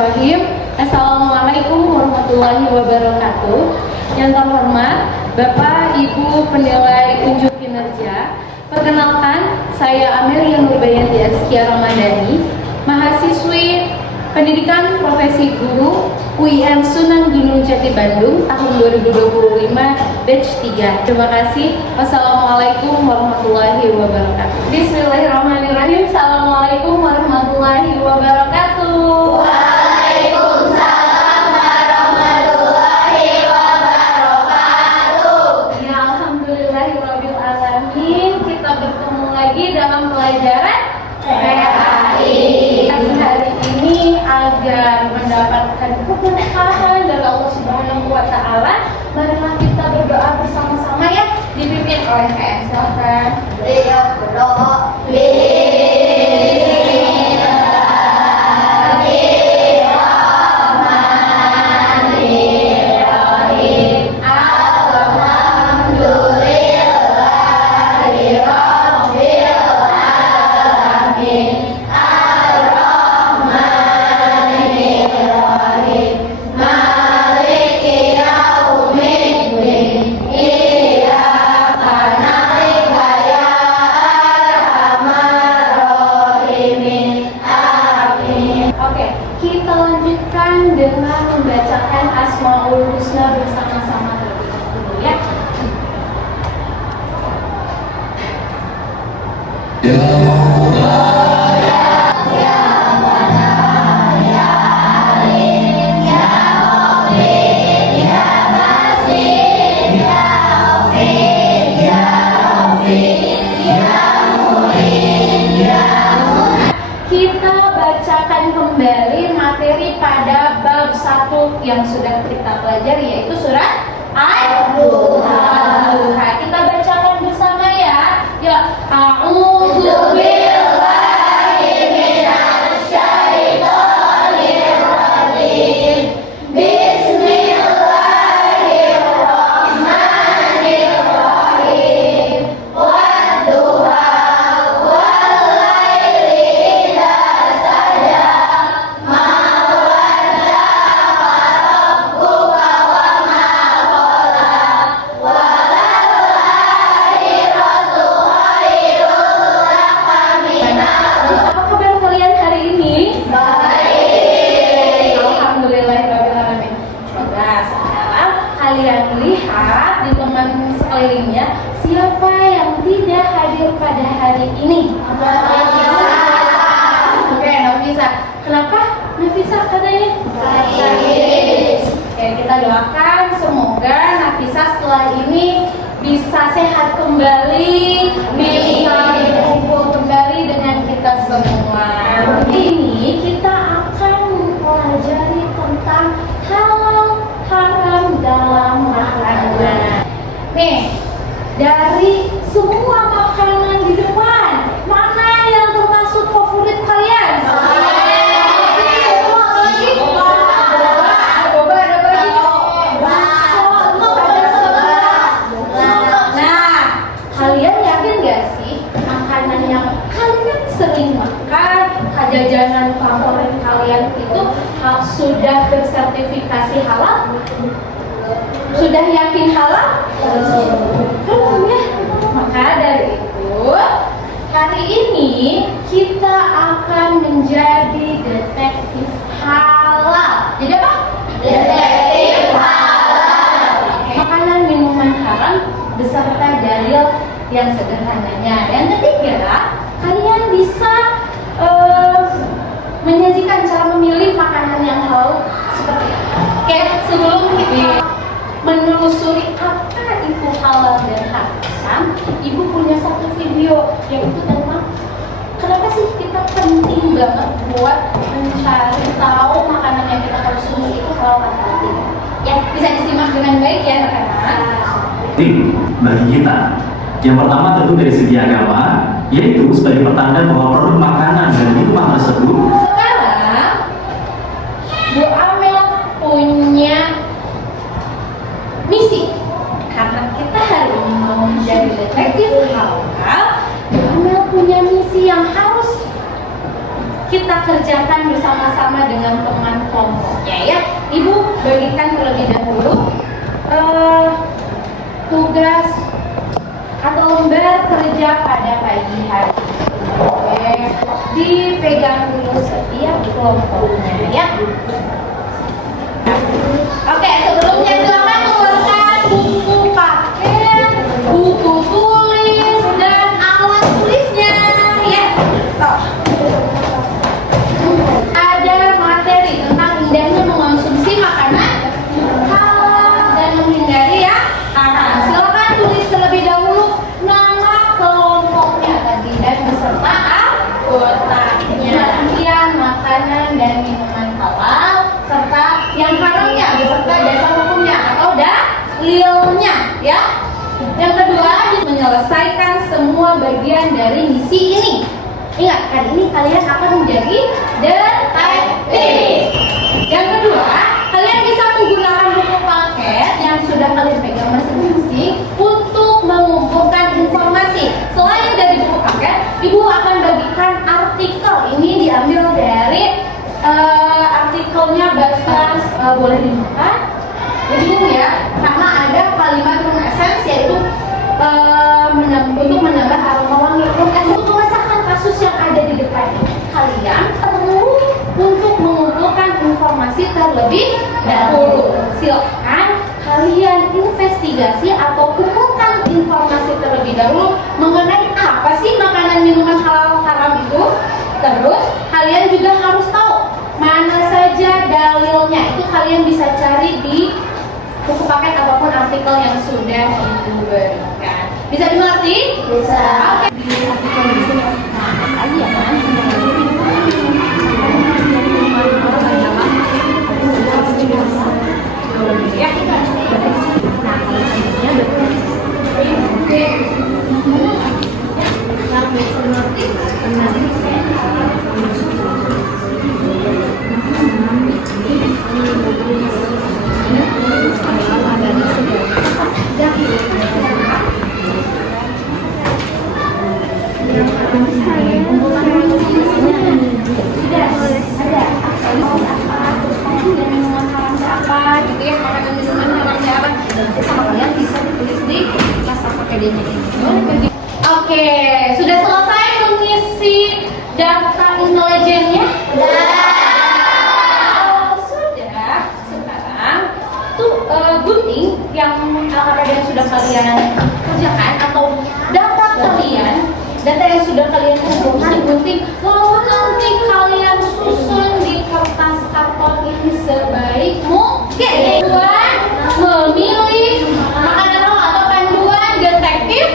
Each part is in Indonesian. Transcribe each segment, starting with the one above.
Bismillahirrahmanirrahim. Assalamualaikum warahmatullahi wabarakatuh. Yang terhormat Bapak Ibu penilai unjuk kinerja, perkenalkan saya Amelia Nurbayanti Azkia Ramadhani, mahasiswi Pendidikan Profesi Guru UIN Sunan Gunung Jati Bandung tahun 2025 batch 3. Terima kasih. Wassalamualaikum warahmatullahi wabarakatuh. Bismillahirrahmanirrahim. Assalamualaikum warahmatullahi wabarakatuh. Waalaikumsalam warahmatullahi wabarakatuh. Ya, alhamdulillahirabbil alamin. Kita bertemu lagi dalam pelajaran PAI. Hari ini agar mendapatkan keberkahan dari Allah Subhanahu wa taala, marilah kita berdoa bersama-sama ya, dipimpin oleh KM. Silakan. Kita lanjutkan dengan membacakan Asmaul Husna bersama-sama terlebih dahulu ya. Kita bacakan kembali materi pada bab 1 yang sudah kita pelajari, yaitu surat Ad-Duha. Kita bacakan bersama ya. Ya, a'udzu billahi minasy syaithanir rajim. Bismillahirrahmanirrahim. Wadduha kalian lihat di teman sekelilingnya, siapa yang tidak hadir pada hari ini? Oke, Nafisa. Kenapa Nafisa katanya? Oke, kita doakan semoga Nafisa setelah ini bisa sehat kembali, bisa berkumpul kembali dengan kita semua. Ini kita akan mempelajari tentang halal haram dalam makanan. Nih, dari semua makanan di depan, mana yang termasuk favorit kalian? Nah, kalian yakin gak sih makanan yang kalian sering makan, jajanan favorit kalian itu sudah bersertifikasi halal? Sudah yakin halal? Belum ya? Maka dari itu, hari ini kita akan menjadi detektif halal. Jadi apa? Detektif halal. Makanan minuman haram beserta dalil yang sederhananya. Yang ketiga, kalian bisa menyajikan cara memilih makanan yang halal seperti apa. Oke, sebelum kita menelusuri apa itu halal dan haram, Ibu punya satu video yaitu tentang kenapa sih kita penting banget buat mencari tahu makanan yang kita konsumsi itu halal atau tidak. Ya, bisa disimak dengan baik ya rekan-rekan. Ini bagi kita. Yang pertama tentu dari segi agama, yaitu sebagai pertanda bahwa produk makanan dan minuman tersebut. Sekarang Bu Amel punya misi, karena kita hari ini mau menjadi detektif halal. Bu Amel punya misi yang harus kita kerjakan bersama-sama dengan teman kelompoknya ya. Ibu bagikan terlebih dahulu tugas atau lembar kerja pada pagi hari. Oke, dipegang dulu setiap kelompoknya ya. Oke, sebelumnya silakan keluarkan buku paket, buku tulis, dan alat tulisnya ya. Ada materi tentang indahnya mengonsumsi makanan halal dan menghindari ya haram. Silakan tulis terlebih dahulu nama kelompoknya tadi dan beserta anggotanya. Kemudian makanan dan minuman halal serta yang haramnya beserta dasar hukumnya atau dalilnya ya. Yang kedua, menyelesaikan semua bagian dari misi ini. Ingat, kali ini kalian akan menjadi detektif. Yang kedua, kalian bisa menggunakan buku paket yang sudah kalian pegang masing-masing untuk mengumpulkan informasi. Selain dari buku paket, ibu akan bagikan artikel. Ini diambil dari artikelnya Basnas, boleh dibuka. Jadi ya, karena ada kalimat room essence yaitu untuk menambah aroma wangi. Room essence untuk memecahkan kasus yang ada di depan ini. Kalian perlu untuk mengumpulkan informasi terlebih dahulu. Silakan kalian investigasi atau kumpulkan informasi terlebih dahulu mengenai apa sih makanan minuman halal haram itu. Terus kalian juga harus tahu mana saja dalilnya. Itu kalian bisa cari di buku paket ataupun artikel yang sudah ibu berikan. Bisa dimengerti? Bisa. Oke. Di artikel di sini lagi ya kan? Oke, sudah selesai mengisi daftar intelijennya? Sudah. Sekarang tuh gunting yang sudah kalian kerjakan atau data kalian, data yang sudah kalian kumpulkan gunting, lalu nanti kalian susun di kertas karton ini sebaik mungkin. Tuan memilih makanan halal atau panduan detektif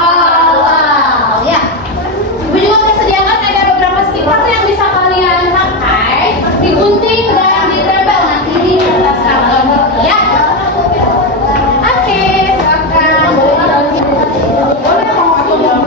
halal ya. Ibu juga tersediakan ada beberapa stiker yang bisa kalian pakai, digunting dan ditempel nanti di kertas karton ya. Oke, silakan. Boleh mau atau mau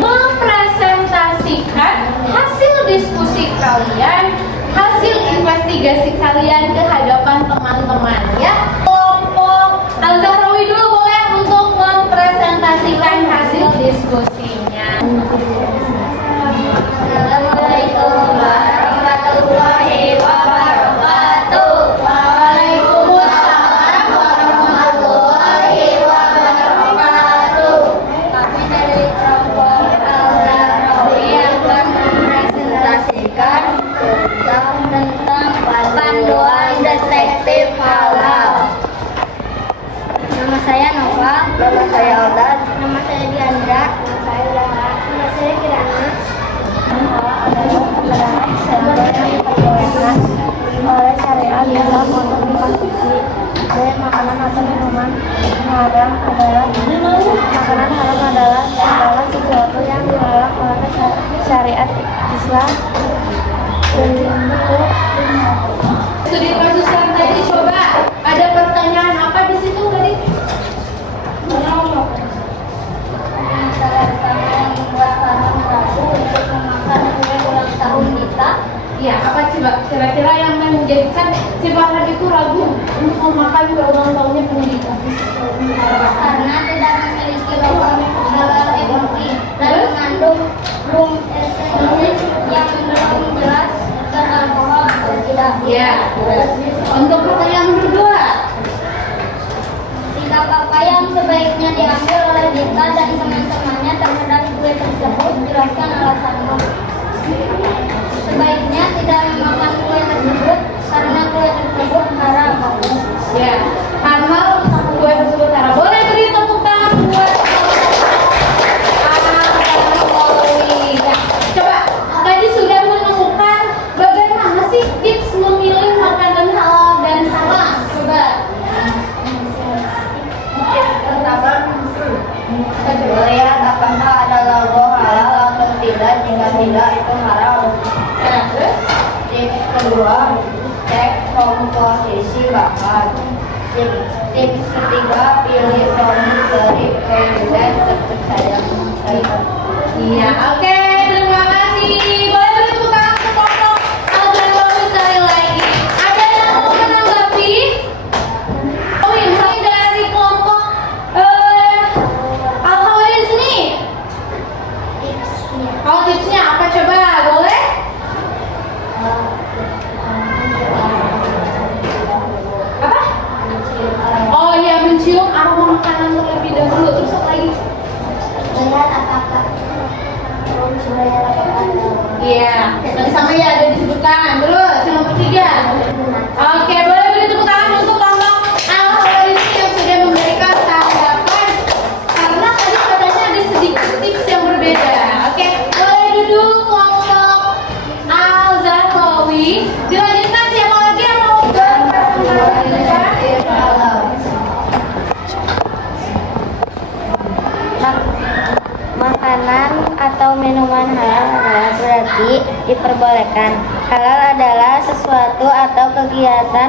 mempresentasikan hasil diskusi kalian, hasil investigasi kalian ke hadapan teman-teman ya. Kelompok Al-Zahrawi dulu boleh untuk mempresentasikan hasil diskusinya. Assalamualaikum warahmatullahi wabarakatuh. Waalaikumsalam warahmatullahi wabarakatuh. Kami dari kelompok Al-Zahrawi yang akan mempresentasikan tentang panduan detektif halal. Nama saya Nova. Nama saya Aldan. Nama saya Diandra. Nama saya minuman haram adalah makanan haram adalah segala sesuatu yang dilarang oleh syariat Islam. Studi kasuskan tadi, coba ada pertanyaan apa di situ tadi? Masalah pertama yang membuat haram ragu untuk memakan kue ulang tahun kita. Ya, apa coba kira-kira yang menjadikan si Farhan itu ragu untuk memakan kue ulang tahunnya pendidikan? Karena tidak memiliki logo halal MUI dan mengandung rum esensi yang belum jelas beralkohol atau tidak. Ya. Untuk pertanyaan kedua, Sikap apa yang sebaiknya diambil oleh Dita dan teman-temannya terhadap kue tersebut? Jelaskan alasanmu. Sebaiknya tidak memakan kue tersebut karena kue tersebut haram. ya, karena kue tersebut haram. Boleh beri tepuk tangan buat Alwi. Ya, coba tadi sudah menemukan bagaimana sih tips memilih makanan halal dan haram? Coba. Pertama, lihat apakah ada logo halal atau tidak. Jika tidak, itu haram. Tips kedua, cek komposisi bahan. Tips ketiga, pilih produk dari produsen terpercaya. Iya, oke, terima kasih. Boleh beri tepuk tangan untuk kelompok Al-Ghazali sekali lagi. Ada yang mau menanggapi? Oh, yang saya dari kelompok Al-Khawarizmi ini. Oh, tipsnya apa coba? Boleh? Apa? Oh iya, mencium aroma makanan terlebih dahulu. Terus apa lagi? Lihat apakah Iya, nanti sama ya ada disebutkan. Terus yang nomor 3. Oke, boleh beri tepuk tangan untuk kelompok Al-Khawarizmi yang sudah memberikan tanggapan. Karena tadi katanya ada sedikit tips yang berbeda. Oke, boleh duduk kelompok Al-Zahrawi. Dilanjutkan siapa lagi yang mau Makanan atau minuman halal adalah berarti diperbolehkan. Halal adalah sesuatu atau kegiatan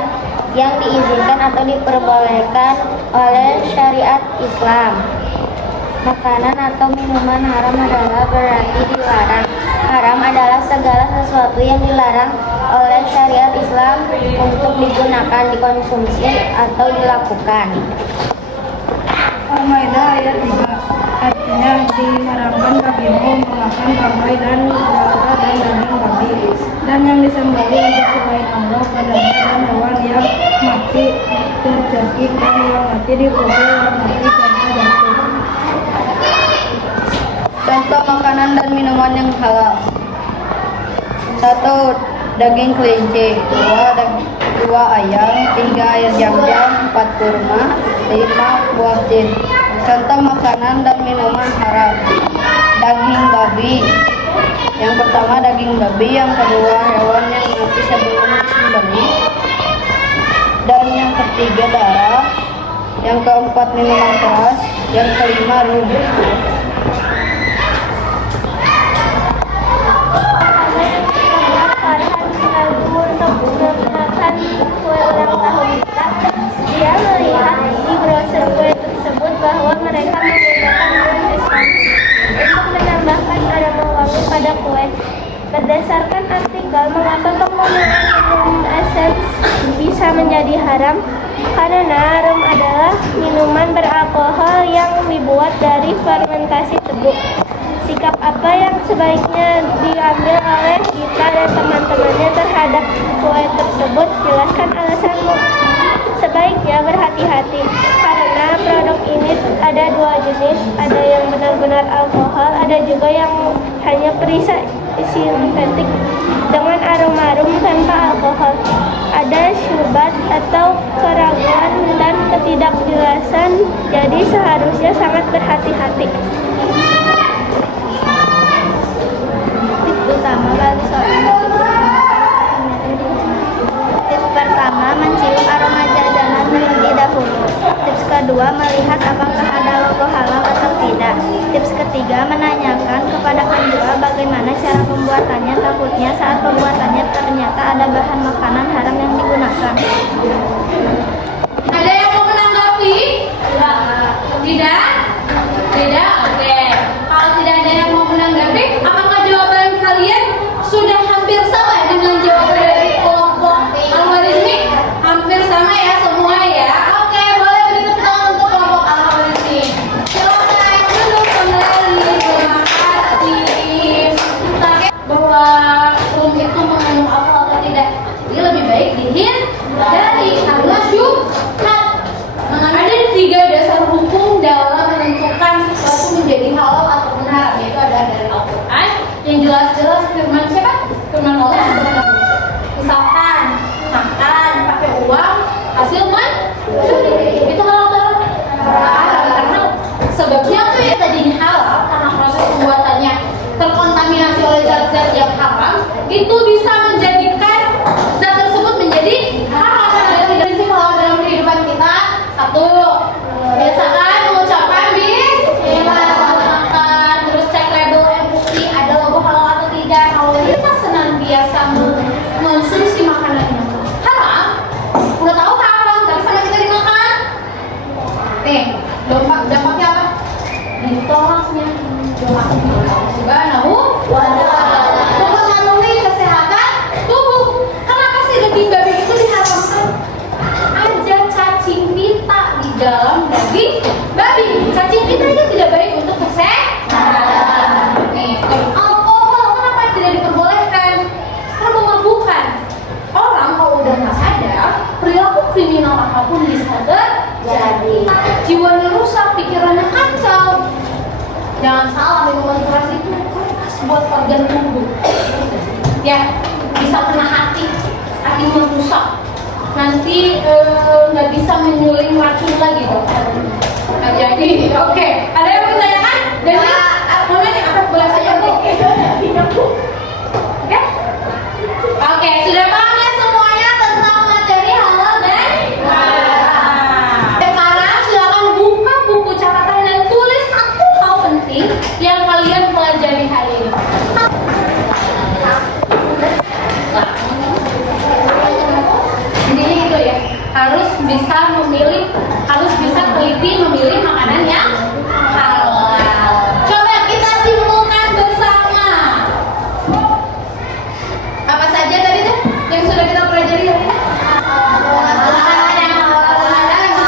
yang diizinkan atau diperbolehkan oleh syariat Islam. Makanan atau minuman haram adalah berarti dilarang. Haram adalah segala sesuatu yang dilarang oleh syariat Islam untuk digunakan, dikonsumsi, atau dilakukan. Al-Maidah ayat 3, artinya diharamkan bagimu memakan bangkai dan darah dan daging babi dan yang disembelih untuk selain Allah, padanya dan hewan yang mati terjangkit dan yang mati dipukul, yang mati karena jatuh. Contoh makanan dan minuman yang halal. 1. Daging kelinci. 2. Ayam. 3. Air jam-jam. 4. Kurma. 5. Buah tin. Contoh makanan dan minuman haram. Daging babi. Yang pertama daging babi. Yang kedua hewan yang mati sebelum disembelih. Dan yang ketiga darah. Yang keempat minuman keras. Yang kelima rum. Menggunakan kue ulang tahun kita, dia melihat di brosur kue tersebut bahwa mereka menggunakan rum esensi untuk menambahkan aroma wangi pada kue. Berdasarkan artikel, mengapa penggunaan rum esensi bisa menjadi haram? Karena rum adalah minuman beralkohol yang dibuat dari fermentasi tebu. Sikap apa yang sebaiknya diambil oleh kita dan teman-temannya terhadap kue tersebut? Jelaskan alasanmu. Sebaiknya berhati-hati karena produk ini ada 2 jenis, ada yang benar-benar alkohol, ada juga yang hanya perisa sintetik dengan aroma rum tanpa alkohol. Ada syubhat atau keraguan dan ketidakjelasan, jadi seharusnya sangat berhati-hati. Utama bagi seorang tips pertama, mencium aroma jajanan terlebih dahulu. Tips melihat apakah ada logo halal atau tidak. Tips ketiga, menanyakan kepada penjual bagaimana cara pembuatannya, takutnya saat pembuatannya ternyata ada bahan makanan haram yang digunakan. Ada yang mau menanggapi? Tidak? Tidak? Oke. Kalau tidak ada yang mau menanggapi, apakah jawaban kalian sudah hampir sama dengan jawaban dari kelompok Al-Warismi? Hampir sama ya semua ya? Oke, boleh beri tepuk tangan untuk kelompok Al-Warismi. Silakan duduk kembali. Terima kasih. Bahwa rum itu mengandung alkohol atau tidak? Jadi lebih baik dihindari karena syubhat. Ada 3 dasar hukum dalam menentukan sesuatu menjadi halal ataupun haram, yaitu adalah dari Al-Quran yang jelas-jelas firman siapa? Firman Allah. Misalkan makan pakai uang hasil mencuri, itu halal atau haram? Karena sebabnya tuh ya tadinya halal karena proses pembuatannya terkontaminasi oleh zat-zat yang haram, itu bisa menjadikan zat tersebut menjadi haram. Ada prinsip halal dalam kehidupan kita. 1, biasakan mengucapkan bismillah makan, terus cek label MUI ada logo halal atau tidak. Kalau kita senantiasa mengonsumsi makanan yang haram, udah tahu haram tapi sama kita dimakan, nih dampaknya apa? Ditolaknya doa subhanahu wa ta'ala, mempengaruhi kesehatan tubuh. Kenapa sih daging babi itu diharamkan? Ada cacing pita di dalam daging babi. Cacing pita itu tidak baik untuk kesehatan. Nih, alkohol kenapa tidak diperbolehkan? Karena memabukkan. Orang kalau udah nggak sadar, perilaku kriminal apapun bisa terjadi. Jiwanya rusak, pikirannya kacau. Jangan salah, minuman keras itu keras buat organ tubuh. Ya, bisa kena hatinya rusak. Nanti nggak bisa menyuling racun lagi dokter. Nah, jadi oke. Ada yang mau ditanyakan? Dan mana nih? Apa boleh saja bu? Oke, sudah paham ya semuanya tentang materi halal dan haram. Sekarang silakan buka buku catatan dan tulis 1 hal penting yang kalian pelajari hari ini. Intinya itu ya, harus bisa memilih, harus bisa teliti memilih makanan yang halal. Coba kita simpulkan bersama. Apa saja tadi tuh yang sudah kita pelajari hari ini? Makanan yang halal,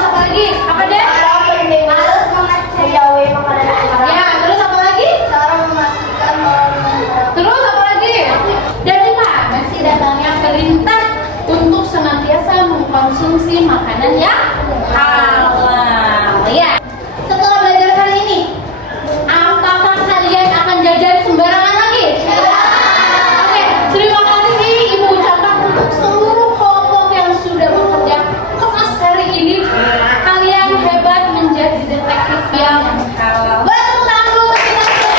apa lagi? Apa deh? Harus mengetahui makanan haram. Ya, terus apa lagi? Cara memastikan Terus apa lagi? Dan 5, masih datangnya perintah untuk senantiasa mengkonsumsi makanan yang halal. Ya. Setelah belajar kali ini, apakah kalian akan jajan sembarangan lagi? Oke, terima kasih Ibu ucapkan untuk seluruh kelompok yang sudah bekerja keras hari ini. Kalian hebat menjadi detektif yang halal. Boleh tepuk tangan dulu untuk kita semua.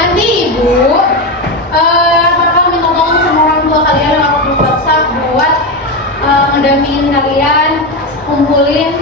Nanti Ibu bakal minta tolong sama orang tua kalian atau guru paksa buat ngedampingin kalian kumpulin